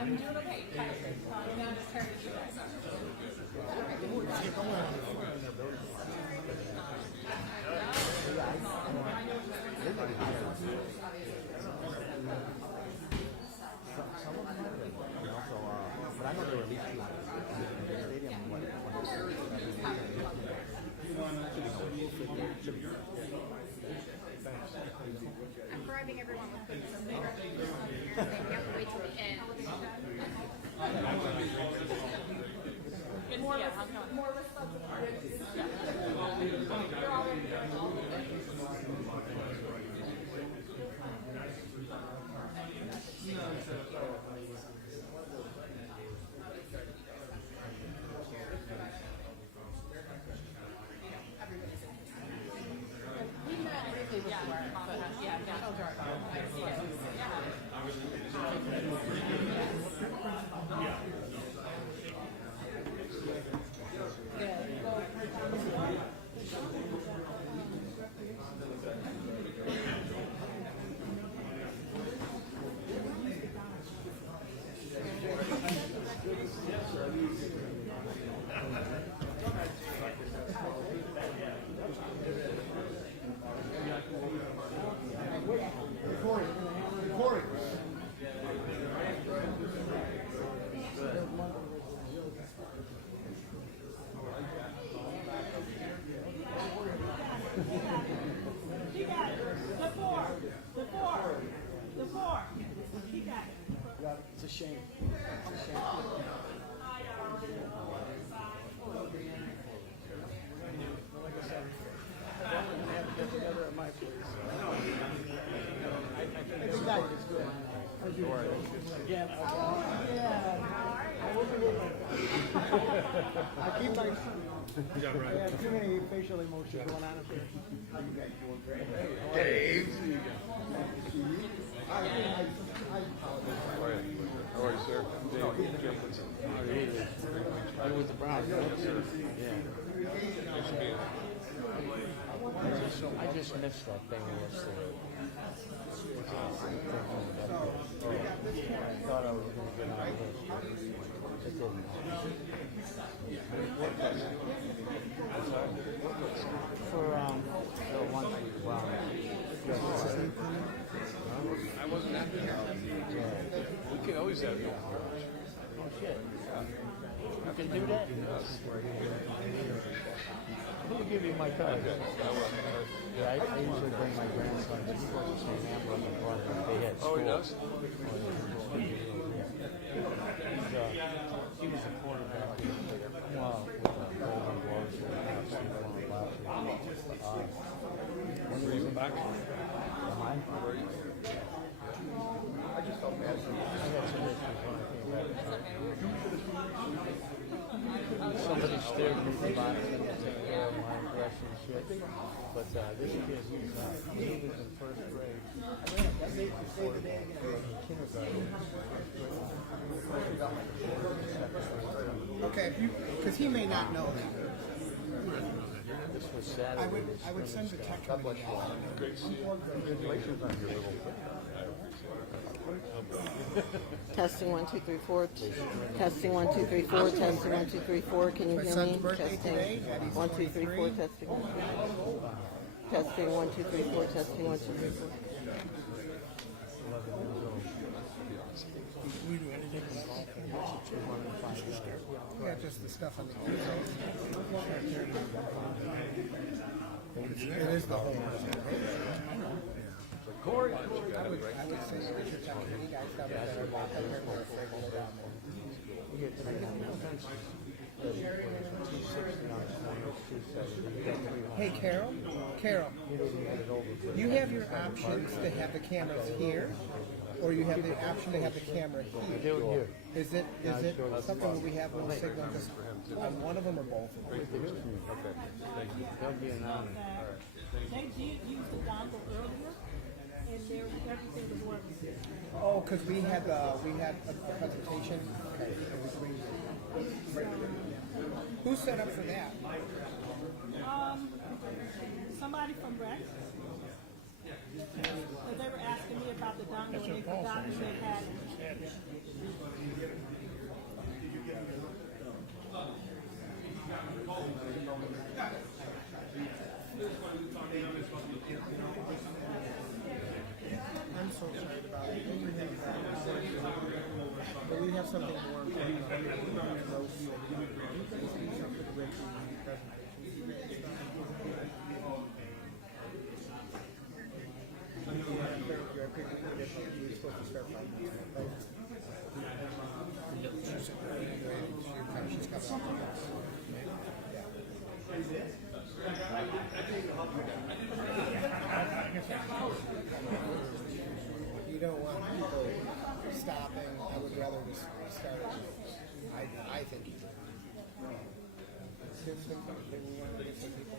I'm doing okay. Kind of good. Now I'm just turning you guys up. But I know there were at least two in the stadium. I'm bribing everyone with putting some later. You have to wait till the end. More responsibility. You're already there. It's a shame. Together at my place. Again, I keep my too many facial emotions going on up here. How you guys doing? Great. Dave. I apologize. How are you, sir? I'm with the Browns. Yeah. I just missed that thing yesterday. I thought I was going to get on this. It didn't. For the lunch with the Browns. I wasn't at the house. We can always have you on. Oh, shit. You can do that? Who'll give you my card? Yeah, I usually bring my grandson. He goes to St. Ambrose and brother. They had school. Oh, he does? He was a quarterback. Well, with the Golden Gloves and When were you back? Am I? Where were you? I just felt bad for you. I had some issues when I came back. Somebody stared me from boxing and took care of my aggression and shit. But this kid, he was in first grade. Kindergarten. Okay, because he may not know that. This was Saturday. I would send a text. God bless you. Great to see you. Congratulations on your little Testing 1 2 3 4. Testing 1 2 3 4. Testing 1 2 3 4. Can you My hear son's me? birthday today. Testing 1 2 3 4. Testing 1 2 3 4. Testing 1 2 3 4. Testing 1 2 3 4. We do anything from golfing. Yeah, just the stuff on the easel. It is the whole Corey, I would say that you guys got better walk up here and figure it out. Hey, Carol, you have your options to have the cameras here, or you have the option to have the camera here. Is it something where we have one signal on one of them or both of them? Okay, thank you. That'll be an honor. They did use the dongle earlier, and everything was working. Oh, because we had a presentation. Okay. Who set up for that? Somebody from Rex. Because they were asking me about the dongle and they forgot that they had it. I'm so sorry about it. When you have that, but we have something more important. You don't want people stopping. I would rather just start it. I think. Since we want to get some people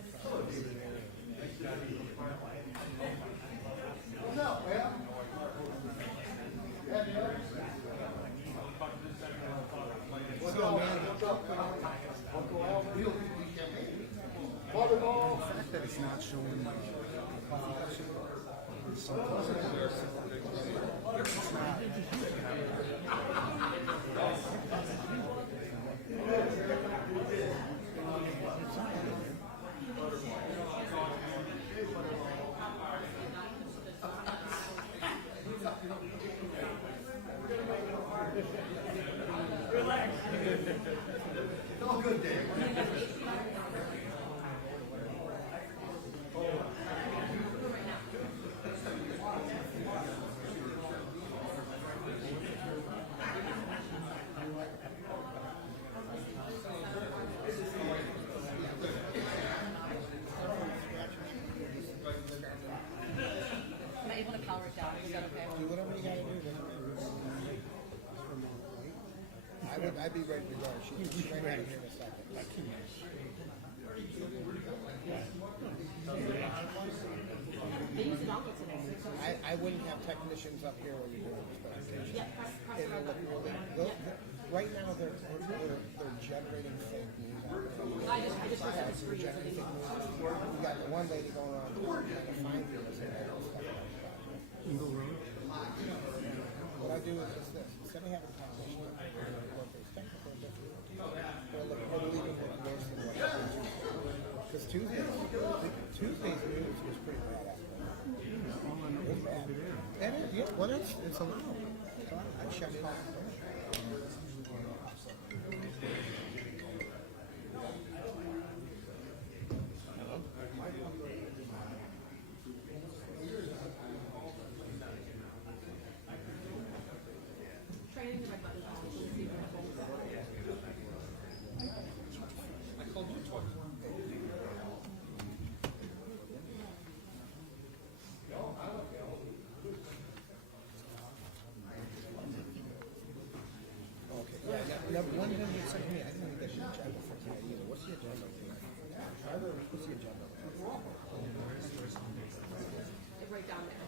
the fact that it's not showing Am I able to power it down? Is that okay? do whatever you gotta do. I'd be ready to go. She's right out of here in a second. They use the dongle today. I wouldn't have technicians up here when you're doing this presentation. Yeah, press It'll look really, right now they're generating fake news. I just heard the screen. Generating fake news. You got the one lady going on trying to find you and saying, "Hey, stuff like that." What I do is just this. Instead of having technicians up here, what there's technical difficulties, we're leaving it worse than what it is. Because Tuesday's news was pretty bad after that. It was bad. And yeah, well, it's allowed. So I shut it off. Training the red button. Now, one thing you said to me, I didn't even get the agenda for tonight either. What's the agenda tonight? What's the agenda? It's right down there.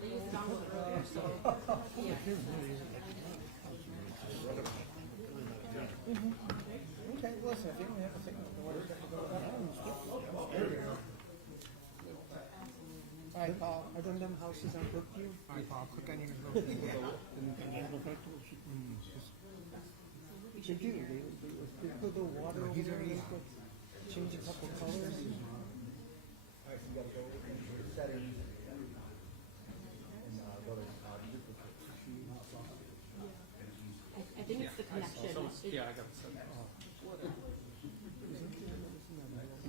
They use the dongle earlier, so Okay, listen, if you don't have a signal, then what is that to go with? Hi, Paul. Are them houses on Brookview? Hi, Paul. Click on your little thing. They do. They put the water over there and change a couple colors. I think it's the connection. Yeah, I got it.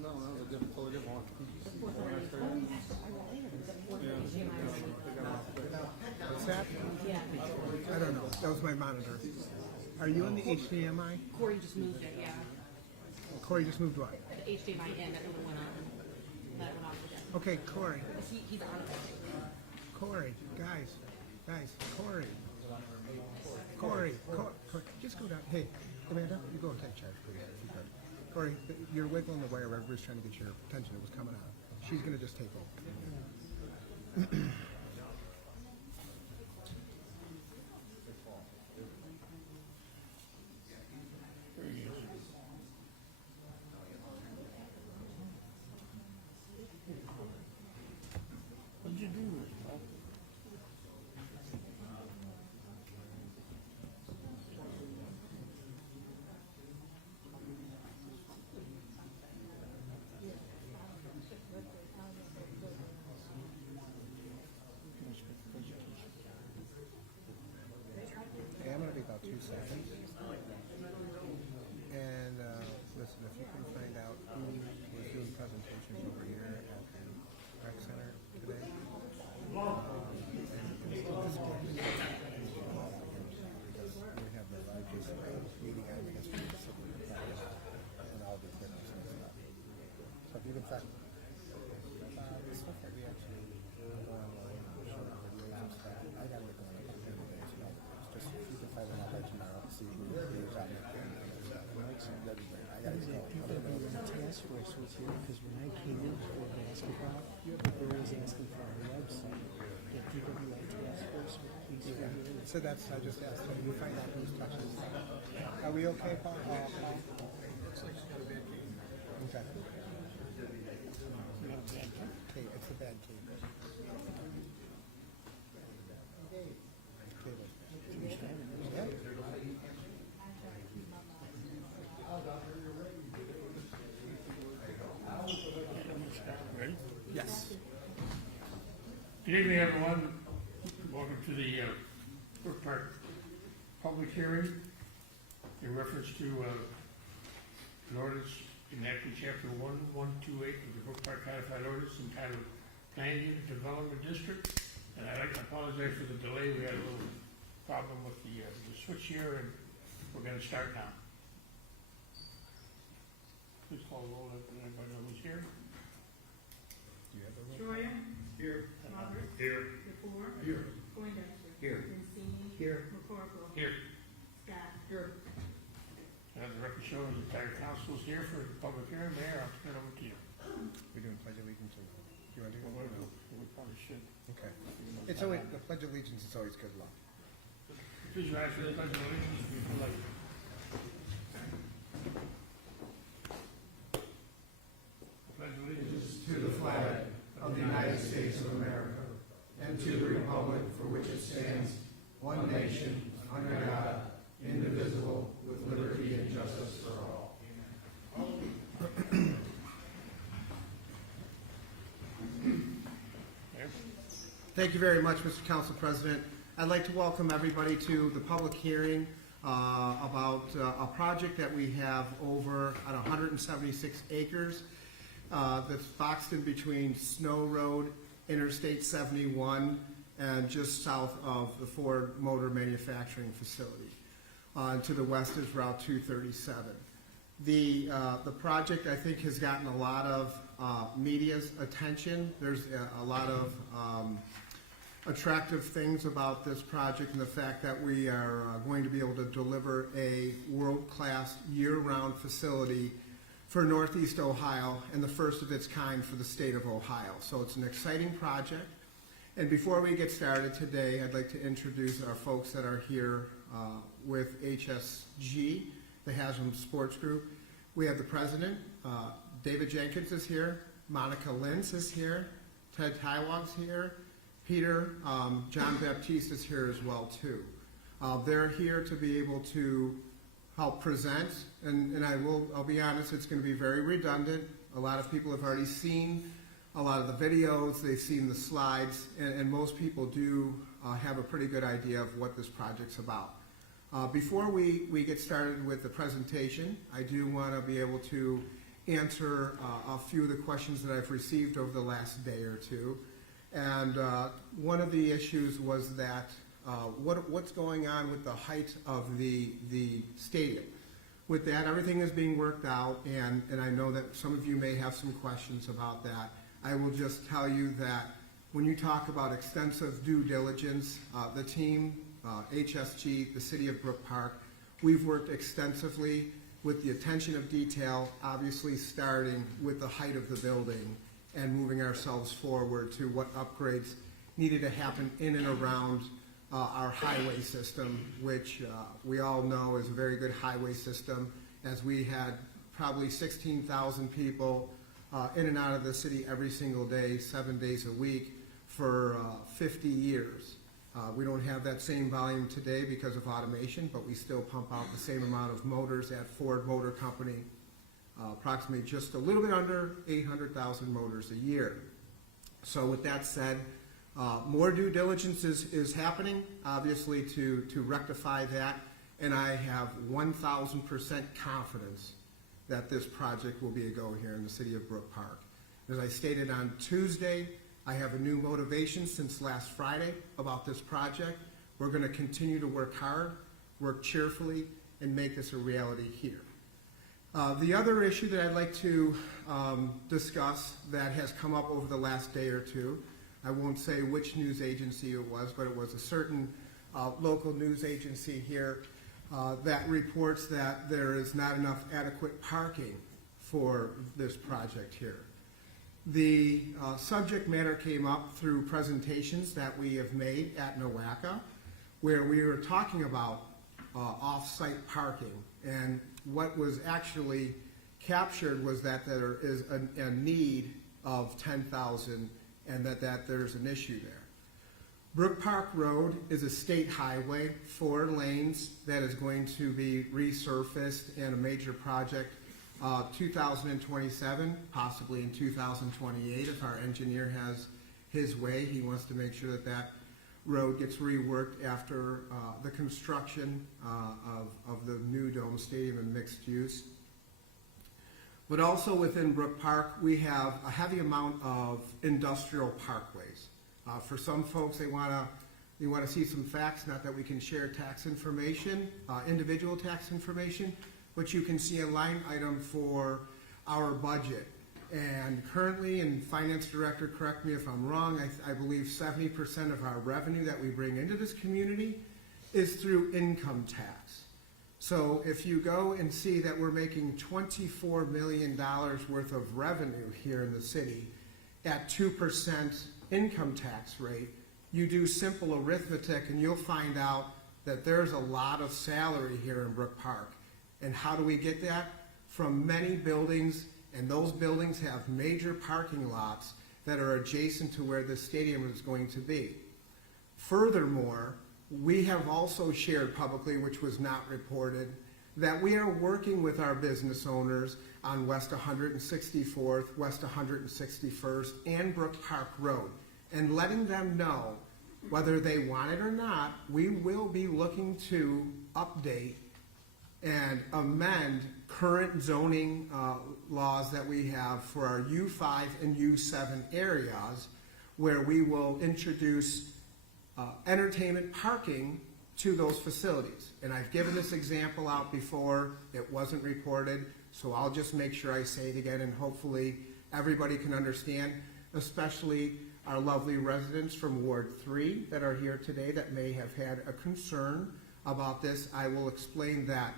No, that was a different, totally different one. What's that? Yeah. I don't know. That was my monitor. Are you in the HDMI? Corey just moved it, yeah. Corey just moved what? The HDMI in, that one went on. That went off again. Okay, Corey. He's on it. Corey. Guys. Corey. Just go down. Hey, Amanda, you go and take charge, please. If you could. Corey, you're wiggling the wire. Everybody's trying to get your attention. It was coming out. She's going to just take over. 2nd. And listen, if you can find out who was doing presentations over here at the rec center today, because we have the largest meeting on the history of the city of Chicago and all the fitness and stuff. So if you can find the stuff that we actually go online and show videos and stuff, I gotta get going up on the days, it's just if you can find it out by tomorrow, see who is on there. That'd be great. I gotta go. The task force was here because when I came in for basketball, they was asking for a website. The DWI task force. So that's, I just asked them, you find out who's touching stuff. Are we okay, Paul? Paul? Looks like she's got a bad cave. Okay. Cave, it's a bad cave. Yeah. Yes. Good evening, everyone. Welcome to the Brook Park public hearing in reference to an ordinance enacting Chapter 1128 of the Brook Park Codified Ordinance entitled Planned Unit Development District. And I'd like to apologize for the delay. We had a little problem with the switch here, and we're going to start now. Please call the roll. Let everybody know who's here. Troyer. Here. Roberts. Here. DeFore. Here. Poindexter. Here. Mancini. Here. McCorkle. Here. Scott. Here. As the record shows, the entire council is here for the public hearing. Mayor, I'll turn it over to you. We're doing pledge allegiance. Do you want to do it? We probably should. Okay. It's always, the pledge allegiance is always good luck. Please rise for the pledge of allegiance. Be polite. The pledge of allegiance to the flag of the United States of America and to the republic for which it stands, one nation, under God, indivisible, with liberty and justice for all. Thank you very much, Mr. Council President. I'd like to welcome everybody to the public hearing about a project that we have over at 176 acres that's boxed in between Snow Road, Interstate 71, and just south of the Ford Motor Manufacturing Facility. And to the west is Route 237. The project, I think, has gotten a lot of media's attention. There's a lot of attractive things about this project and the fact that we are going to be able to deliver a world-class year-round facility for Northeast Ohio and the first of its kind for the state of Ohio. So it's an exciting project. And before we get started today, I'd like to introduce our folks that are here with HSG, the Haslam Sports Group. We have the president, David Jenkins is here, Monica Lentz is here, Ted Tywog's here, Peter, John Baptiste is here as well too. They're here to be able to help present, and I'll be honest, it's going to be very redundant. A lot of people have already seen a lot of the videos, they've seen the slides, and most people do have a pretty good idea of what this project's about. Before we get started with the presentation, I do want to be able to answer a few of the questions that I've received over the last day or two. And one of the issues was that what's going on with the height of the stadium. With that, everything is being worked out, and I know that some of you may have some questions about that. I will just tell you that when you talk about extensive due diligence, the team, HSG, the City of Brook Park, we've worked extensively with the attention of detail, obviously starting with the height of the building and moving ourselves forward to what upgrades needed to happen in and around our highway system, which we all know is a very good highway system, as we had probably 16,000 people in and out of the city every single day, 7 days a week, for 50 years. We don't have that same volume today because of automation, but we still pump out the same amount of motors at Ford Motor Company, approximately just a little bit under 800,000 motors a year. So with that said, more due diligence is happening, obviously, to rectify that and I have 1,000% confidence that this project will be a go here in the city of Brook Park. As I stated on Tuesday, I have a new motivation since last Friday about this project. We're going to continue to work hard, work cheerfully, and make this a reality here. The other issue that I'd like to discuss that has come up over the last day or two, I won't say which news agency it was, but it was a certain local news agency here that reports that there is not enough adequate parking for this project here. The subject matter came up through presentations that we have made at NOACA, where we were talking about off-site parking, and what was actually captured was that there is a need of 10,000 and that there's an issue there. Brook Park Road is a state highway, 4 lanes, that is going to be resurfaced in a major project 2027, possibly in 2028 if our engineer has his way. He wants to make sure that that road gets reworked after the construction of the new Dome Stadium and mixed use. But also within Brook Park, we have a heavy amount of industrial parkways. For some folks, they want to see some facts, not that we can share tax information, individual tax information, but you can see a line item for our budget. And currently, and Finance Director, correct me if I'm wrong, I believe 70% of our revenue that we bring into this community is through income tax. So if you go and see that we're making $24 million worth of revenue here in the city at 2% income tax rate, you do simple arithmetic and you'll find out that there's a lot of salary here in Brook Park. And how do we get that? From many buildings, and those buildings have major parking lots that are adjacent to where the stadium is going to be. Furthermore, we have also shared publicly, which was not reported, that we are working with our business owners on West 164th, West 161st, and Brook Park Road, and letting them know, whether they want it or not, we will be looking to update and amend current zoning laws that we have for our U5 and U7 areas, where we will introduce entertainment parking to those facilities. And I've given this example out before. It wasn't reported, so I'll just make sure I say it again, and hopefully everybody can understand, especially our lovely residents from Ward 3 that are here today that may have had a concern about this. I will explain that.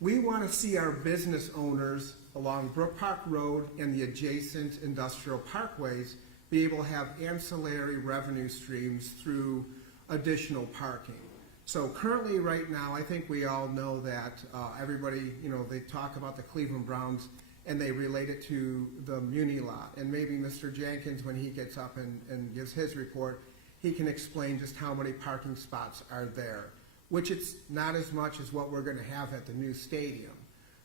We want to see our business owners along Brook Park Road and the adjacent industrial parkways be able to have ancillary revenue streams through additional parking. So currently right now, I think we all know that everybody, they talk about the Cleveland Browns and they relate it to the Muni lot. And maybe Mr. Jenkins, when he gets up and gives his report, he can explain just how many parking spots are there, which it's not as much as what we're going to have at the new stadium.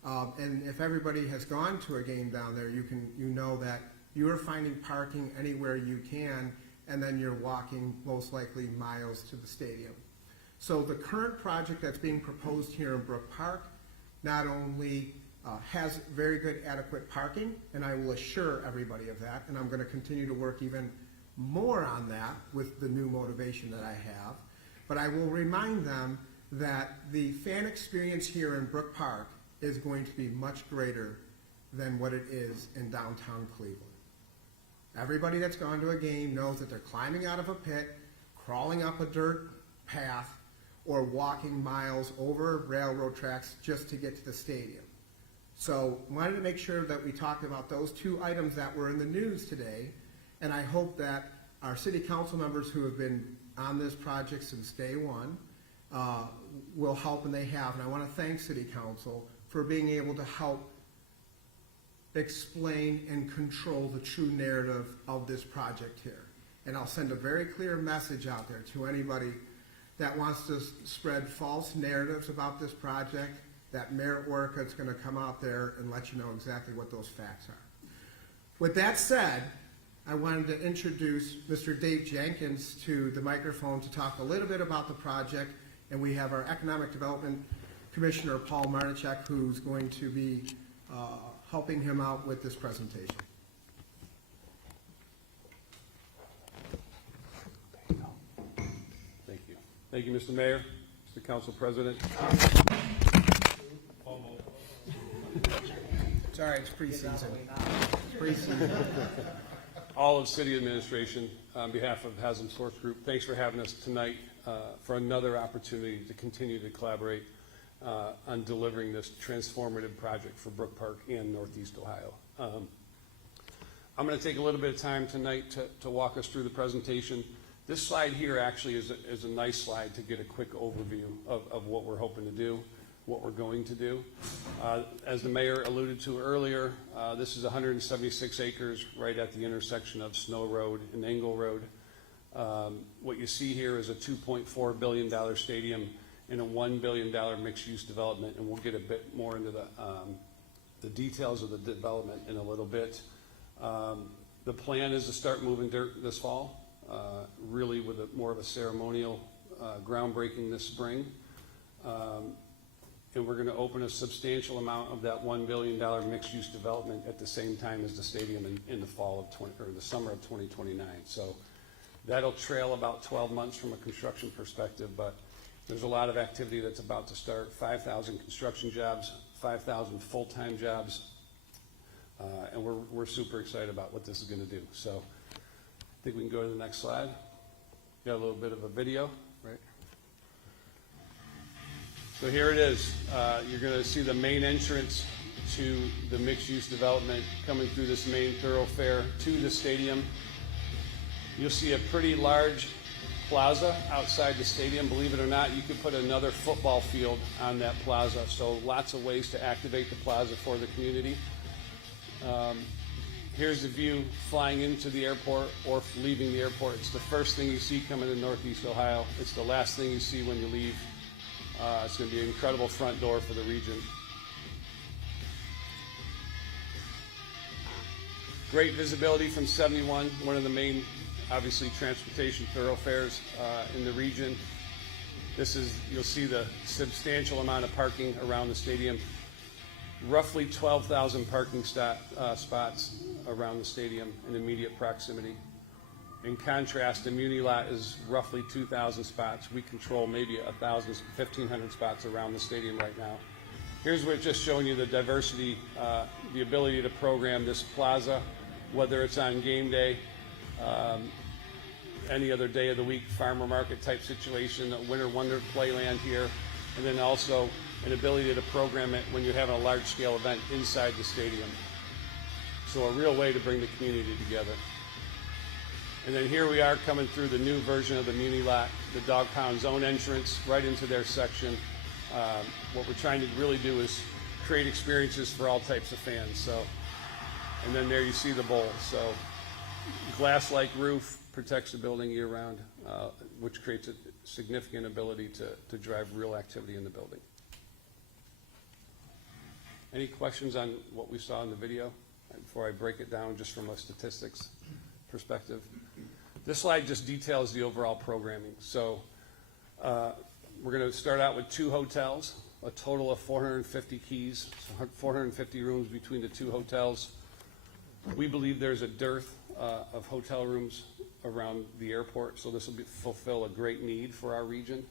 And if everybody has gone to a game down there, you know that you are finding parking anywhere you can, and then you're walking most likely miles to the stadium. So the current project that's being proposed here in Brook Park not only has very good adequate parking, and I will assure everybody of that, and I'm going to continue to work even more on that with the new motivation that I have, but I will remind them that the fan experience here in Brook Park is going to be much greater than what it is in downtown Cleveland. Everybody that's gone to a game knows that they're climbing out of a pit, crawling up a dirt path, or walking miles over railroad tracks just to get to the stadium. So wanted to make sure that we talked about those two items that were in the news today, and I hope that our city council members who have been on this project since day one will help, and they have. And I want to thank City Council for being able to help explain and control the true narrative of this project here. And I'll send a very clear message out there to anybody that wants to spread false narratives about this project, that Mayor Orca is going to come out there and let you know exactly what those facts are. With that said, I wanted to introduce Mr. Dave Jenkins to the microphone to talk a little bit about the project And we have our Economic Development Commissioner, Paul Martichek, who's going to be helping him out with this presentation. Thank you. Thank you, Mr. Mayor, Mr. Council President. Sorry, it's preseason. Preseason. All of City Administration, on behalf of Haslam Source Group, thanks for having us tonight for another opportunity to continue to collaborate on delivering this transformative project for Brook Park and Northeast Ohio. I'm going to take a little bit of time tonight to walk us through the presentation. This slide here actually is a nice slide to get a quick overview of what we're hoping to do, what we're going to do. As the mayor alluded to earlier, this is 176 acres right at the intersection of Snow Road and Engle Road. What you see here is a $2.4 billion stadium and a $1 billion mixed-use development, and we'll get a bit more into the details of the development in a little bit. The plan is to start moving dirt this fall, really with more of a ceremonial groundbreaking this spring. And we're going to open a substantial amount of that $1 billion mixed-use development at the same time as the stadium in the fall of the summer of 2029. So that'll trail about 12 months from a construction perspective, but there's a lot of activity that's about to start. 5,000 construction jobs, 5,000 full-time jobs, and we're super excited about what this is going to do. So I think we can go to the next slide. Got a little bit of a video, right? So here it is. You're going to see the main entrance to the mixed-use development coming through this main thoroughfare to the stadium. You'll see a pretty large plaza outside the stadium. Believe it or not, you could put another football field on that plaza. So lots of ways to activate the plaza for the community. Here's the view flying into the airport or leaving the airport. It's the first thing you see coming to Northeast Ohio. It's the last thing you see when you leave. It's going to be an incredible front door for the region. Great visibility from 71, one of the main, obviously, transportation thoroughfares in the region. You'll see the substantial amount of parking around the stadium. Roughly 12,000 parking spots around the stadium in immediate proximity. In contrast, the Muni lot is roughly 2,000 spots. We control maybe 1,000, 1,500 spots around the stadium right now. Here's where it's just showing you the diversity, the ability to program this plaza, whether it's on game day, any other day of the week, farmer market type situation, a winter wonder playland here, and then also an ability to program it when you're having a large scale event inside the stadium. So a real way to bring the community together. And then here we are coming through the new version of the Muni lot, the dog pound zone entrance right into their section. What we're trying to really do is create experiences for all types of fans. So, and then there you see the bowl. So glass-like roof protects the building year round, which creates a significant ability to drive real activity in the building. Any questions on what we saw in the video before I break it down just from a statistics perspective? This slide just details the overall programming. So we're going to start out with 2 hotels, a total of 450 keys, 450 rooms between the 2 hotels. We believe there's a dearth of hotel rooms around the airport, so this will fulfill a great need for our region.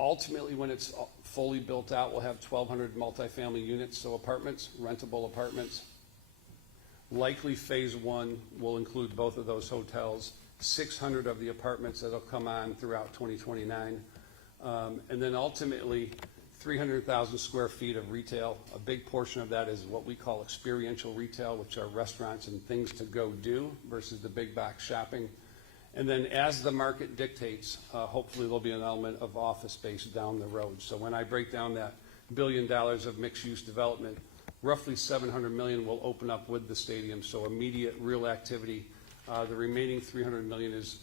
Ultimately, when it's fully built out, we'll have 1,200 multifamily units, so apartments, rentable apartments. Likely phase 1 will include both of those hotels, 600 of the apartments that'll come on throughout 2029, and then ultimately 300,000 square feet of retail. A big portion of that is what we call experiential retail, which are restaurants and things to go do versus the big box shopping. And then as the market dictates, hopefully there'll be an element of office space down the road. So when I break down that $1 billion of mixed-use development, roughly $700 million will open up with the stadium, so immediate real activity. The remaining $300 million is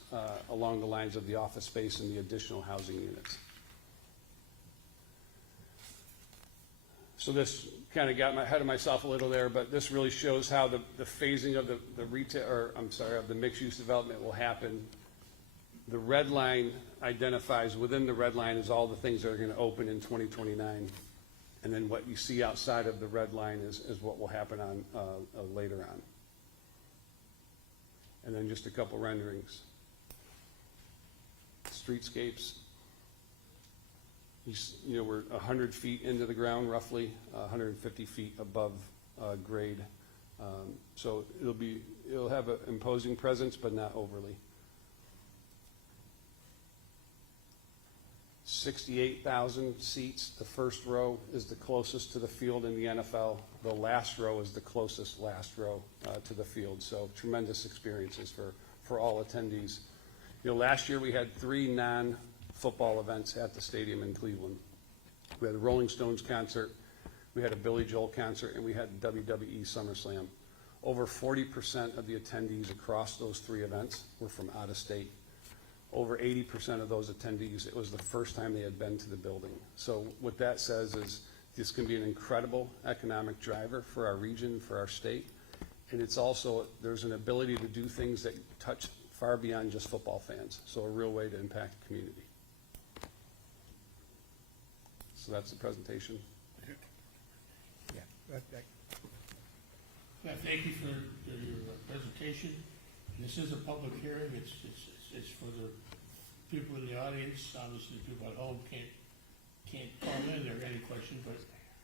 along the lines of the office space and the additional housing units. So this kind of got ahead of myself a little there, but this really shows how the phasing of the retail, of the mixed-use development will happen The red line identifies, within the red line is all the things that are gonna open in 2029. And then what you see outside of the red line is what will happen on, later on. And then just a couple renderings. Streetscapes. You know, we're 100 feet into the ground, roughly, 150 feet above grade. So it'll have an imposing presence, but not overly. 68,000 seats. The first row is the closest to the field in the NFL. The last row is the closest last row to the field. So tremendous experiences for all attendees. You know, last year we had 3 non-football events at the stadium in Cleveland. We had a Rolling Stones concert, we had a Billy Joel concert, and we had WWE SummerSlam. Over 40% of the attendees across those 3 events were from out of state. Over 80% of those attendees, it was the first time they had been to the building. So what that says is this can be an incredible economic driver for our region, for our state. And it's also, there's an ability to do things that touch far beyond just football fans. So a real way to impact the community. So that's the presentation. Yeah, Yeah, thank you for your presentation. This is a public hearing. It's for the people in the audience. Obviously, people at home can't call in or any questions, but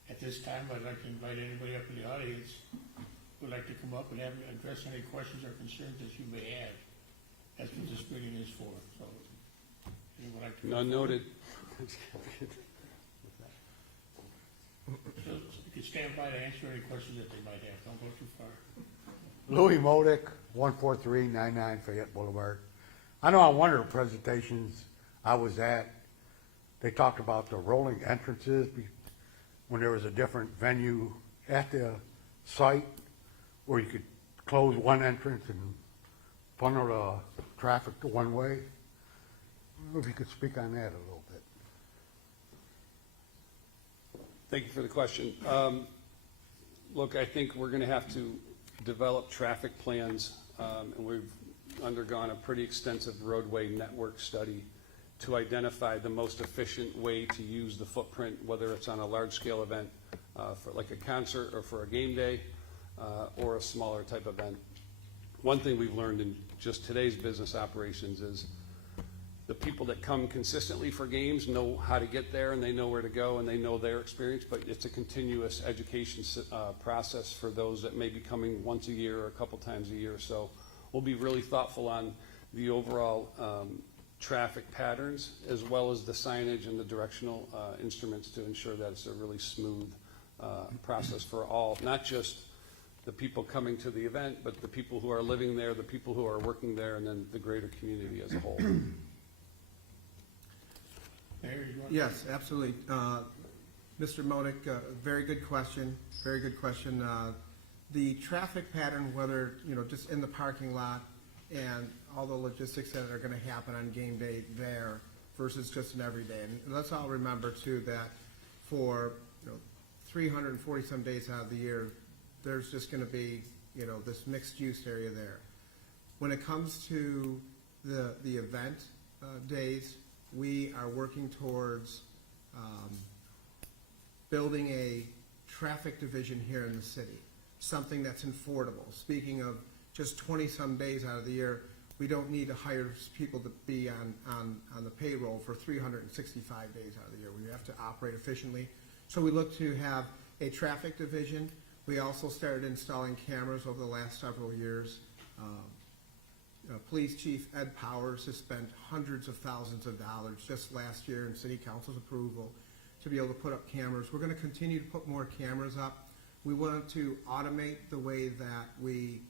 at this time, I'd like to invite anybody up in the audience who would like to come up and address any questions or concerns that you may have. That's what this meeting is for. So, anyone like to? None noted. So you can stand by to answer any questions that they might have. Don't go too far. Louis Modick, 14399 Fayette Boulevard. I know on one of the presentations I was at, they talked about the rolling entrances when there was a different venue at the site where you could close one entrance and funnel the traffic to one way. I don't know if you could speak on that a little bit. Thank you for the question. Look, I think we're going to have to develop traffic plans, and we've undergone a pretty extensive roadway network study to identify the most efficient way to use the footprint, whether it's on a large-scale event for like a concert or for a game day or a smaller type event. One thing we've learned in just today's business operations is the people that come consistently for games know how to get there and they know where to go and they know their experience, but it's a continuous education process for those that may be coming once a year or a couple times a year. So we'll be really thoughtful on the overall traffic patterns as well as the signage and the directional instruments to ensure that it's a really smooth process for all, not just the people coming to the event, but the people who are living there, the people who are working there, and then the greater community as a whole. Yes, absolutely. Mr. Modick, very good question. Very good question. The traffic pattern, whether, just in the parking lot and all the logistics that are going to happen on game day there versus just an everyday. And let's all remember, too, that for 340 some days out of the year, there's just going to be, this mixed use area there. When it comes to the event days, we are working towards building a traffic division here in the city, something that's affordable. Speaking of just 20 some days out of the year, we don't need to hire people to be on the payroll for 365 days out of the year. We have to operate efficiently. So we look to have a traffic division. We also started installing cameras over the last several years. Police Chief Ed Powers has spent hundreds of thousands of dollars just last year in City Council's approval to be able to put up cameras. We're going to continue to put more cameras up. We want to automate the way that we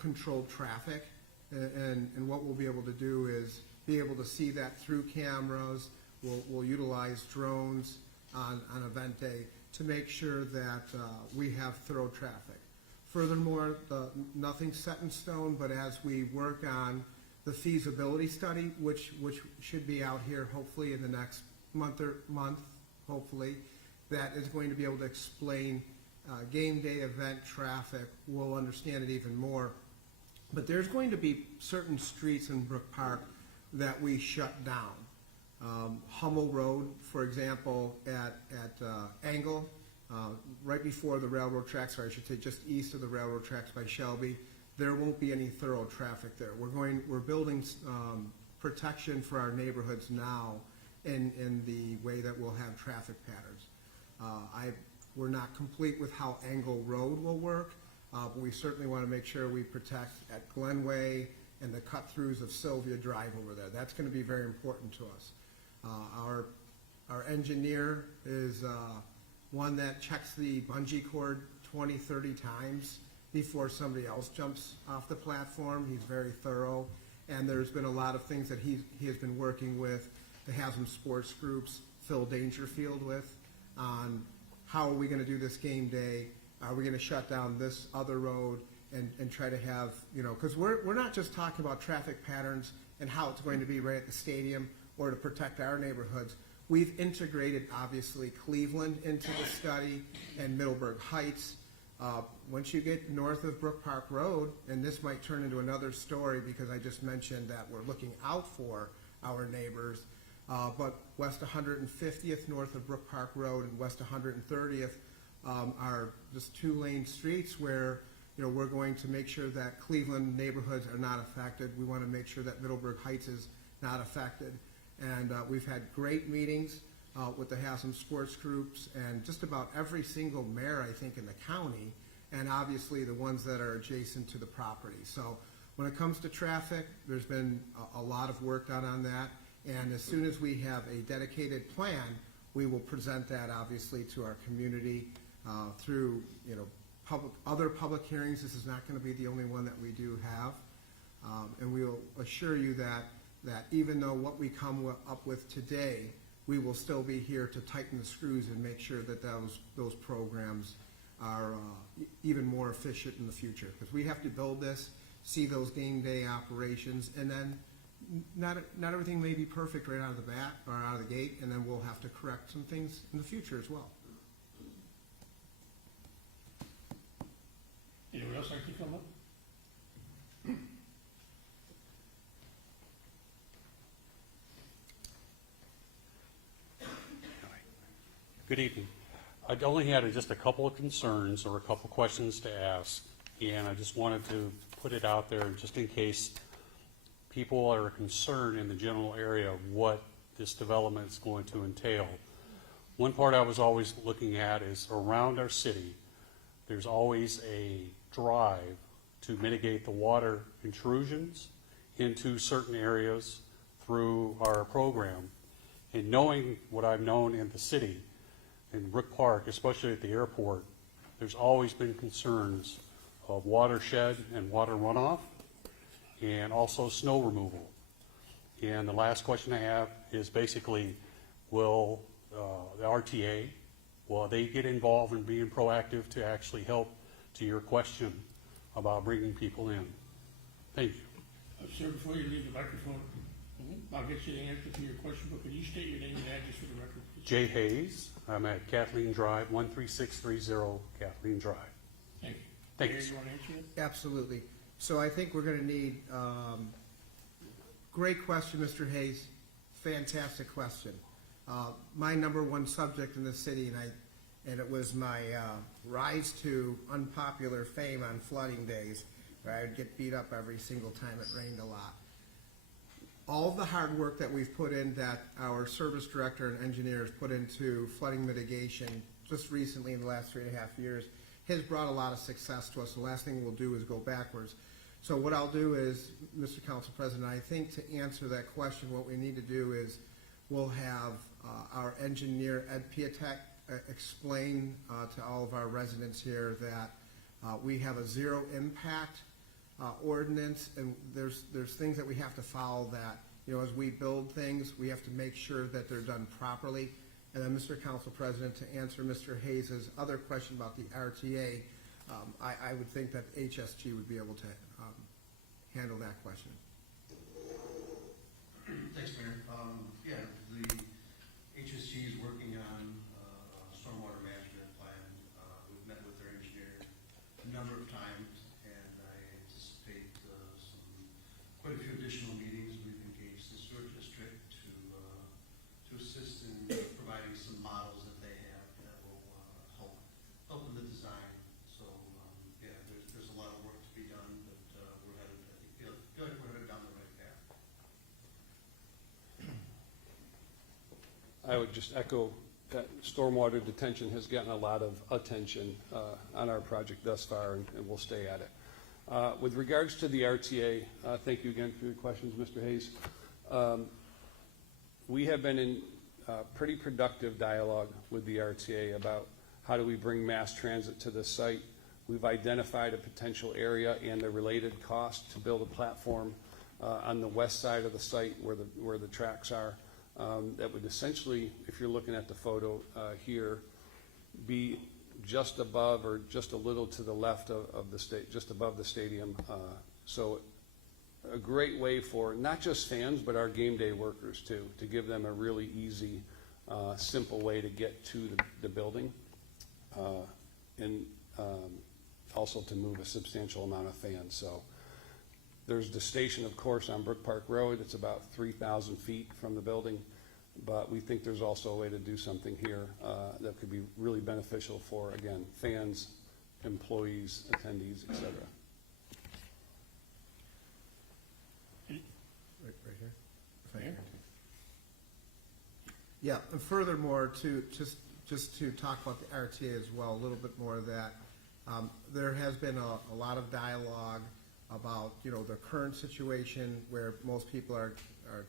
control traffic, and what we'll be able to do is be able to see that through cameras. We'll utilize drones on event day to make sure that we have thorough traffic. Furthermore, nothing's set in stone, but as we work on the feasibility study, which should be out here hopefully in the next month, hopefully, that is going to be able to explain game day event traffic. We'll understand it even more. But there's going to be certain streets in Brook Park that we shut down. Hummel Road, for example, at Angle, right before the railroad tracks, or I should say just east of the railroad tracks by Shelby, there won't be any thorough traffic there. We're building protection for our neighborhoods now in the way that we'll have traffic patterns. We're not complete with how Angle Road will work, but we certainly want to make sure we protect at Glenway and the cut-throughs of Sylvia Drive over there. That's going to be very important to us. Our engineer is one that checks the bungee cord 20, 30 times before somebody else jumps off the platform. He's very thorough, and there's been a lot of things that he has been working with the Haslam sports groups, Phil Dangerfield with, on how are we going to do this game day? Are we going to shut down this other road and try to have, because we're not just talking about traffic patterns and how it's going to be right at the stadium or to protect our neighborhoods. We've integrated, obviously, Cleveland into the study and Middleburg Heights. Once you get north of Brook Park Road, and this might turn into another story because I just mentioned that we're looking out for our neighbors, but West 150th north of Brook Park Road and West 130th are just two-lane streets where we're going to make sure that Cleveland neighborhoods are not affected. We want to make sure that Middleburg Heights is not affected. And we've had great meetings with the Haslam sports groups and just about every single mayor, I think, in the county, and obviously the ones that are adjacent to the property. So when it comes to traffic, there's been a lot of work done on that. And as soon as we have a dedicated plan, we will present that, obviously, to our community through, other public hearings. This is not going to be the only one that we do have. And we will assure you that even though what we come up with today, we will still be here to tighten the screws and make sure that those programs are even more efficient in the future. Because we have to build this, see those game day operations, and then not everything may be perfect right out of the bat or out of the gate, and then we'll have to correct some things in the future as well. Anyone else like to come up? Good evening. I only had just a couple of concerns or a couple of questions to ask, and I just wanted to put it out there just in case people are concerned in the general area of what this development is going to entail. One part I was always looking at is around our city, there's always a drive to mitigate the water intrusions into certain areas through our program. And knowing what I've known in the city, in Brook Park, especially at the airport, there's always been concerns of watershed and water runoff, and also snow removal. And the last question I have is basically, will the RTA, will they get involved in being proactive to actually help to your question about bringing people in? Thank you. Sir, before you leave the microphone, I'll get you the answer to your question, but could you state your name and address for the record, please? Jay Hayes. I'm at Kathleen Drive, 13630 Kathleen Drive. Thank you. Thank you. Mayor, you want to answer it? Absolutely. So I think we're going to need, great question, Mr. Hayes. Fantastic question. My number one subject in the city, and it was my rise to unpopular fame on flooding days, where I would get beat up every single time it rained a lot. All the hard work that we've put in, that our service director and engineers put into flooding mitigation just recently in the last 3.5 years has brought a lot of success to us. The last thing we'll do is go backwards. So what I'll do is, Mr. Council President, I think to answer that question, what we need to do is we'll have our engineer, Ed Piatek, explain to all of our residents here that we have a zero impact ordinance, and there's things that we have to follow that, as we build things, we have to make sure that they're done properly. And then, Mr. Council President, to answer Mr. Hayes' other question about the RTA, I would think that HSG would be able to handle that question. Thanks, Mayor. Yeah, the HSG is working on a stormwater management plan. We've met with their engineer a number of times, and I anticipate quite a few additional meetings. We've engaged the I would just echo that stormwater detention has gotten a lot of attention on our project thus far, and we'll stay at it. With regards to the RTA, thank you again for your questions, Mr. Hayes. We have been in pretty productive dialogue with the RTA about how do we bring mass transit to this site. We've identified a potential area and the related cost to build a platform on the west side of the site where the tracks are. That would essentially, if you're looking at the photo here, be just above or just a little to the left of the state, just above the stadium. So a great way for not just fans, but our game day workers too, to give them a really easy, simple way to get to the building. And also to move a substantial amount of fans. So there's the station, of course, on Brook Park Road. It's about 3,000 feet from the building, but we think there's also a way to do something here that could be really beneficial for, again, fans, employees, attendees, et cetera. Right here. If I can. Yeah, and furthermore, to just to talk about the RTA as well, a little bit more of that. There has been a lot of dialogue about, you know, the current situation where most people are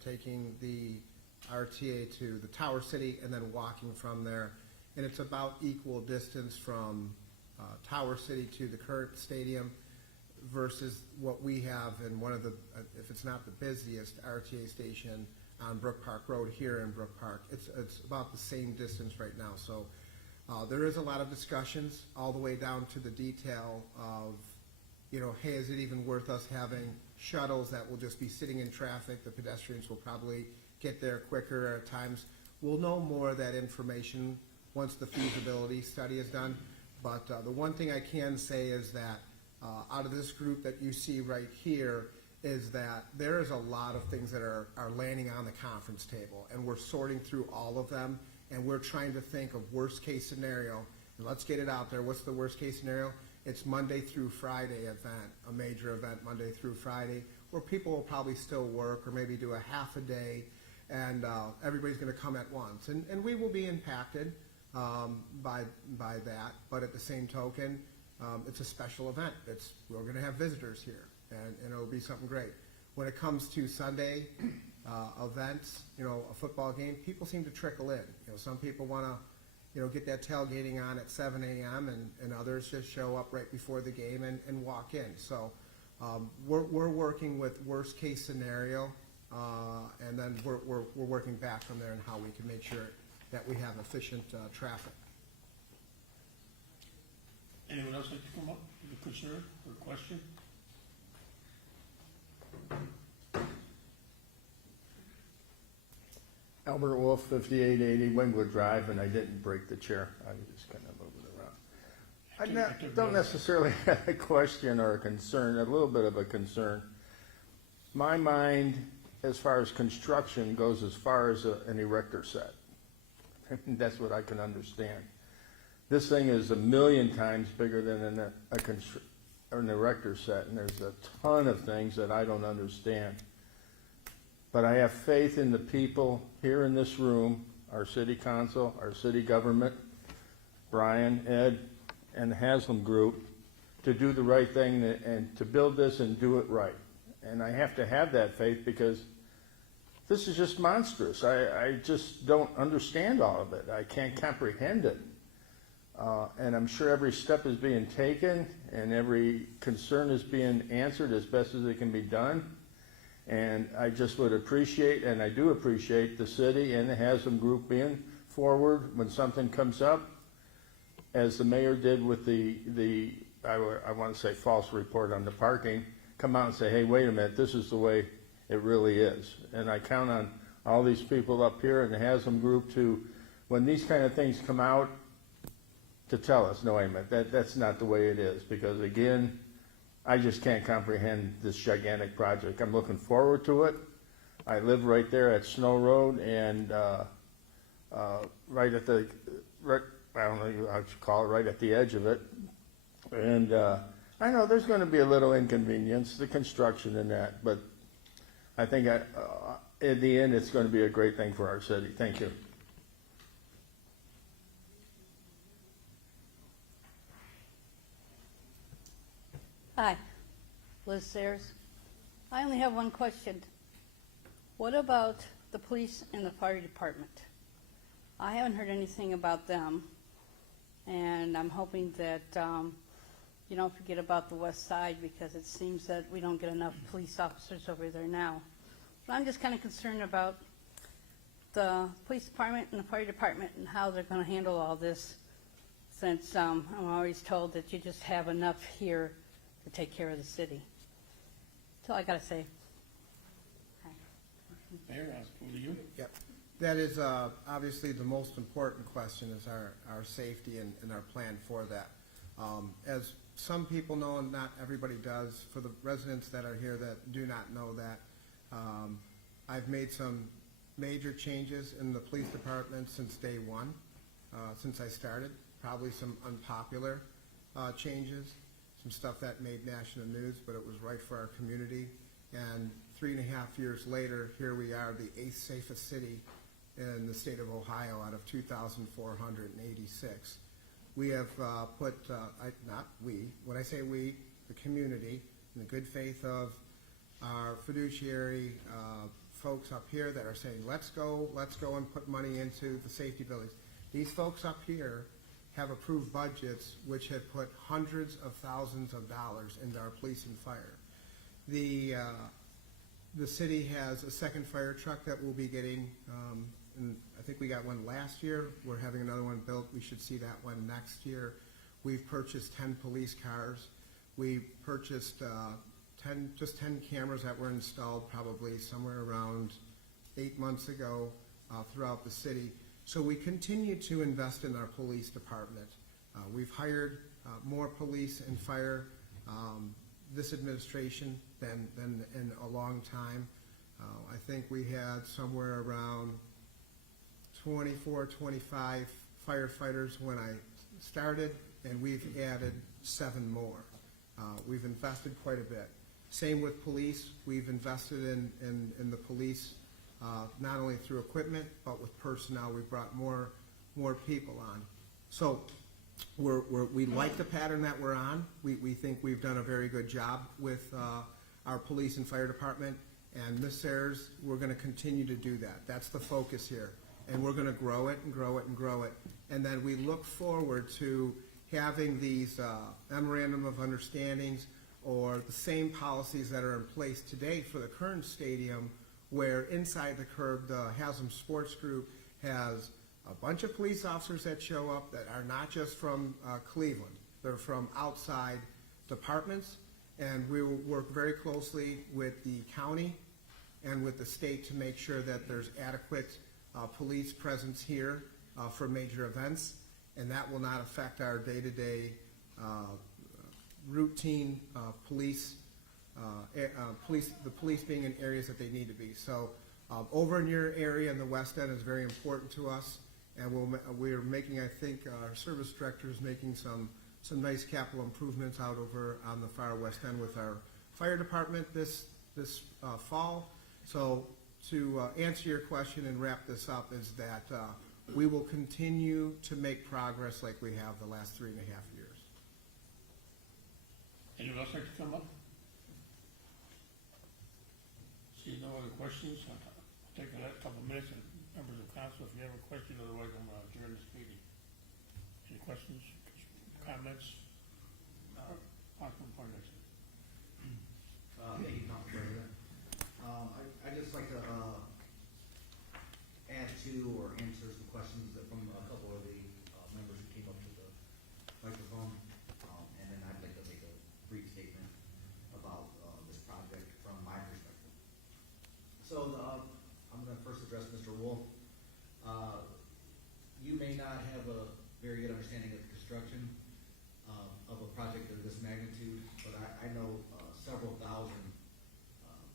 taking the RTA to the Tower City and then walking from there. And it's about equal distance from Tower City to the current stadium versus what we have in one of the, if it's not the busiest RTA station on Brook Park Road here in Brook Park. It's about the same distance right now. So there is a lot of discussions all the way down to the detail of, you know, hey, is it even worth us having shuttles that will just be sitting in traffic? The pedestrians will probably get there quicker at times. We'll know more of that information once the feasibility study is done. But the one thing I can say is that out of this group that you see right here is that there is a lot of things that are landing on the conference table, and we're sorting through all of them, and we're trying to think of worst case scenario. And let's get it out there. What's the worst case scenario? It's Monday through Friday event, a major event Monday through Friday, where people will probably still work or maybe do a half a day, and everybody's going to come at once. And we will be impacted by that, but at the same token, it's a special event. We're going to have visitors here, and it'll be something great. When it comes to Sunday events, you know, a football game, people seem to trickle in. You know, some people want to, you know, get that tailgating on at 7 a.m. and others just show up right before the game and walk in. So we're working with worst case scenario, and then we're working back from there on how we can make sure that we have efficient traffic. Anyone else like to come up with a concern or a question? Albert Wolf, 5880 Wingwood Drive, and I didn't break the chair. I was just kind of moving around. I don't necessarily have a question or a concern, a little bit of a concern. My mind, as far as construction goes, as far as an erector set. That's what I can understand. This thing is 1,000,000 times bigger than an erector set, and there's a ton of things that I don't understand. But I have faith in the people here in this room, our city council, our city government, Brian, Ed, and the Haslam Group, to do the right thing and to build this and do it right. And I have to have that faith because this is just monstrous. I just don't understand all of it. I can't comprehend it. And I'm sure every step is being taken and every concern is being answered as best as it can be done. And I just would appreciate, and I do appreciate, the city and the Haslam Group being forward when something comes up, as the mayor did with I want to say false report on the parking, come out and say, hey, wait a minute, this is the way it really is. And I count on all these people up here in the Haslam Group to, when these kind of things come out, to tell us, no, wait a minute, that's not the way it is. Because again, I just can't comprehend this gigantic project. I'm looking forward to it. I live right there at Snow Road and right at the, I don't know how you call it, right at the edge of it. And I know there's going to be a little inconvenience, the construction and that, but I think in the end it's going to be a great thing for our city. Thank you. Hi, Liz Sayers. I only have one question. What about the police and the fire department? I haven't heard anything about them, and I'm hoping that you don't forget about the west side, because it seems that we don't get enough police officers over there now. But I'm just kind of concerned about the police department and the fire department and how they're going to handle all this, since I'm always told that you just have enough here to take care of the city. That's all I got to say. Mayor, I'll go to you. Yep. That is obviously the most important question, is our safety and our plan for that. As some people know, and not everybody does, for the residents that are here that do not know that, I've made some major changes in the police department since day one, since I started. Probably some unpopular changes, some stuff that made national news, but it was right for our community. And 3.5 years later, here we are, the 8th safest city in the state of Ohio out of 2,486. We have put, not we, when I say we, the community, in the good faith of our fiduciary folks up here that are saying, let's go and put money into the safety buildings. These folks up here have approved budgets which have put hundreds of thousands of dollars into our police and fire. The city has a second fire truck that we'll be getting, and I think we got one last year. We're having another one built. We should see that one next year. We've purchased 10 police cars. We purchased 10 cameras that were installed probably somewhere around 8 months ago throughout the city. So we continue to invest in our police department. We've hired more police and fire this administration than in a long time. I think we had somewhere around 24, 25 firefighters when I started, and we've added 7 more. We've invested quite a bit. Same with police. We've invested in the police, not only through equipment, but with personnel. We've brought more people on. So we like the pattern that we're on. We think we've done a very good job with our police and fire department. And Ms. Sayers, we're going to continue to do that. That's the focus here. And we're going to grow it and grow it and grow it. And then we look forward to having these memorandum of understandings or the same policies that are in place today for the current stadium, where inside the curb, the Haslam Sports Group has a bunch of police officers that show up that are not just from Cleveland. They're from outside departments, and we will work very closely with the county and with the state to make sure that there's adequate police presence here for major events, and that will not affect our day-to-day routine police, the police being in areas that they need to be. So over in your area in the West End is very important to us, and we're making, I think, our service director is making some nice capital improvements out over on the far West End with our fire department this fall. So to answer your question and wrap this up is that we will continue to make progress like we have the last 3.5 years. Anyone else like to come up? See no other questions? I'll take a couple of minutes, and members of council, if you have a question, otherwise I'm going to adjourn this meeting. Any questions, comments? Councilman Poindexter. Thank you, Council President. I'd just like to add to or answer some questions from a couple of the members who came up to the microphone, and then I'd like to make a brief statement about this project from my perspective. So I'm going to first address Mr. Wolf. You may not have a very good understanding of the construction of a project of this magnitude, but I know several thousand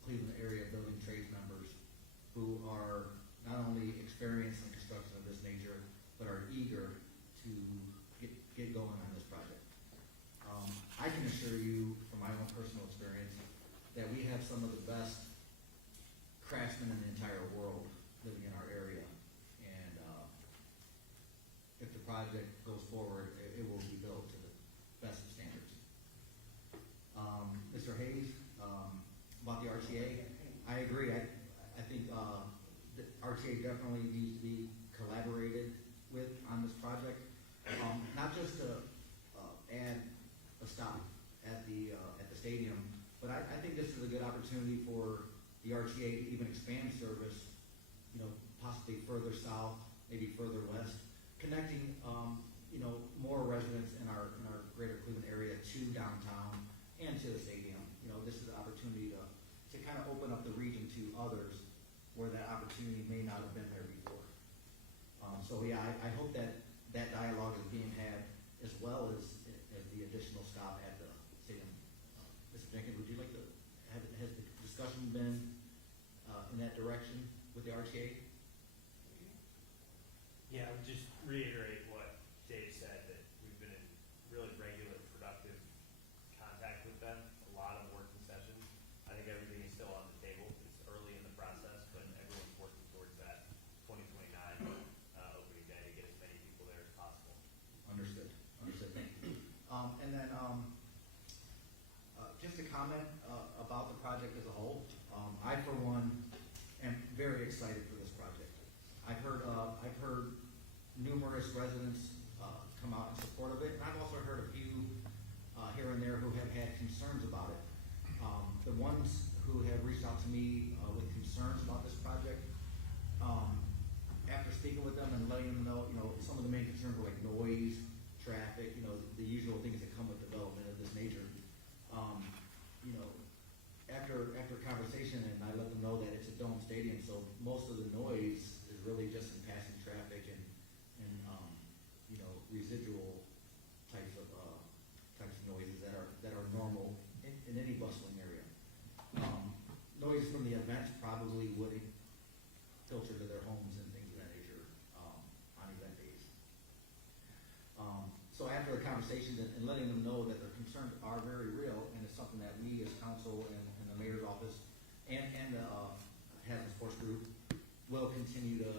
Cleveland area building trades members who are not only experienced in construction of this nature, but are eager to get going on this project. I can assure you from my own personal experience that we have some of the best craftsmen in the entire world living in our area, and if the project goes forward, it will be built to the best of standards. agree. I think the RTA definitely needs to be collaborated with on this project. Not just to add a stop at the stadium, but I think this is a good opportunity for the RTA to even expand service, possibly further south, maybe further west, connecting, more residents in our greater Cleveland area to downtown and to the stadium. This is an opportunity to kind of open up the region to others where that opportunity may not have been there before. So yeah, I hope that dialogue is being had as well as the additional stop at the stadium. Mr. Jenkins, would you like to has the discussion been in that direction with the RTA? Yeah, I would just reiterate what Dave said, that we've been in really regular, productive contact with them, a lot of working sessions. I think everything is still on the table. It's early in the process, but everyone's working towards that 2029 opening day to get as many people there as possible. Understood. Thank you. And then just a comment about the project as a whole. I, for one, am very excited for this project. I've heard numerous residents come out in support of it, and I've also heard a few here and there who have had concerns about it. The ones who have reached out to me with concerns about this project, after speaking with them and letting them know, some of the main concerns were like noise, traffic, the usual things that come with development of this nature. After conversation, and I let them know that it's a dome stadium, so most of the noise is really just in passing traffic and residual types of noises that are normal in any bustling area. Noise from the events probably would filter to their homes and things of that nature on event days. So after the conversations and letting them know that their concerns are very real, and it's something that we as council and the mayor's office and the Hazard Sports Group will continue to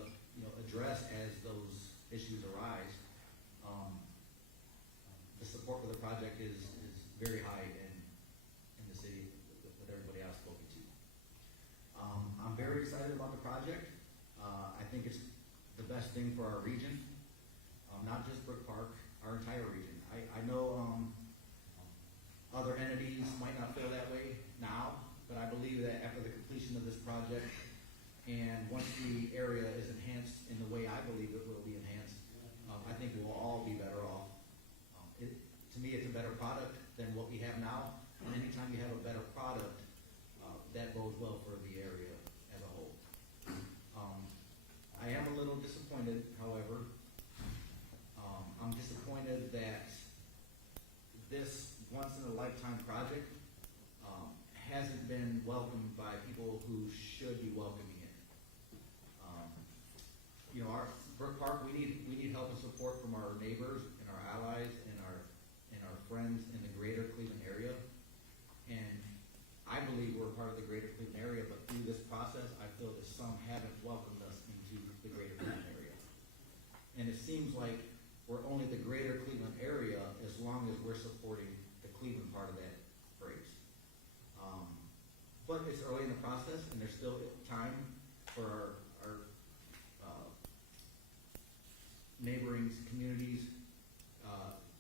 address as those issues arise. The support for the project is very high in the city with everybody I've spoken to. I'm very excited about the project. I think it's the best thing for our region, not just Brook Park, our entire region. I know other entities might not feel that way now, but I believe that after the completion of this project, and once the area is enhanced in the way I believe it will be enhanced, I think we'll all be better off. To me, it's a better product than what we have now, and anytime you have a better product, that bodes well for the area as a whole. I am a little disappointed, however. I'm disappointed that this once-in-a-lifetime project hasn't been welcomed by people who should be welcoming it. Our Brook Park, we need help and support from our neighbors and our allies and our friends in the greater Cleveland area. And I believe we're part of the greater Cleveland area, but through this process, I feel that some haven't welcomed us into the greater Cleveland area. And it seems like we're only the greater Cleveland area as long as we're supporting the Cleveland part of that phrase. But it's early in the process, and there's still time for our neighboring communities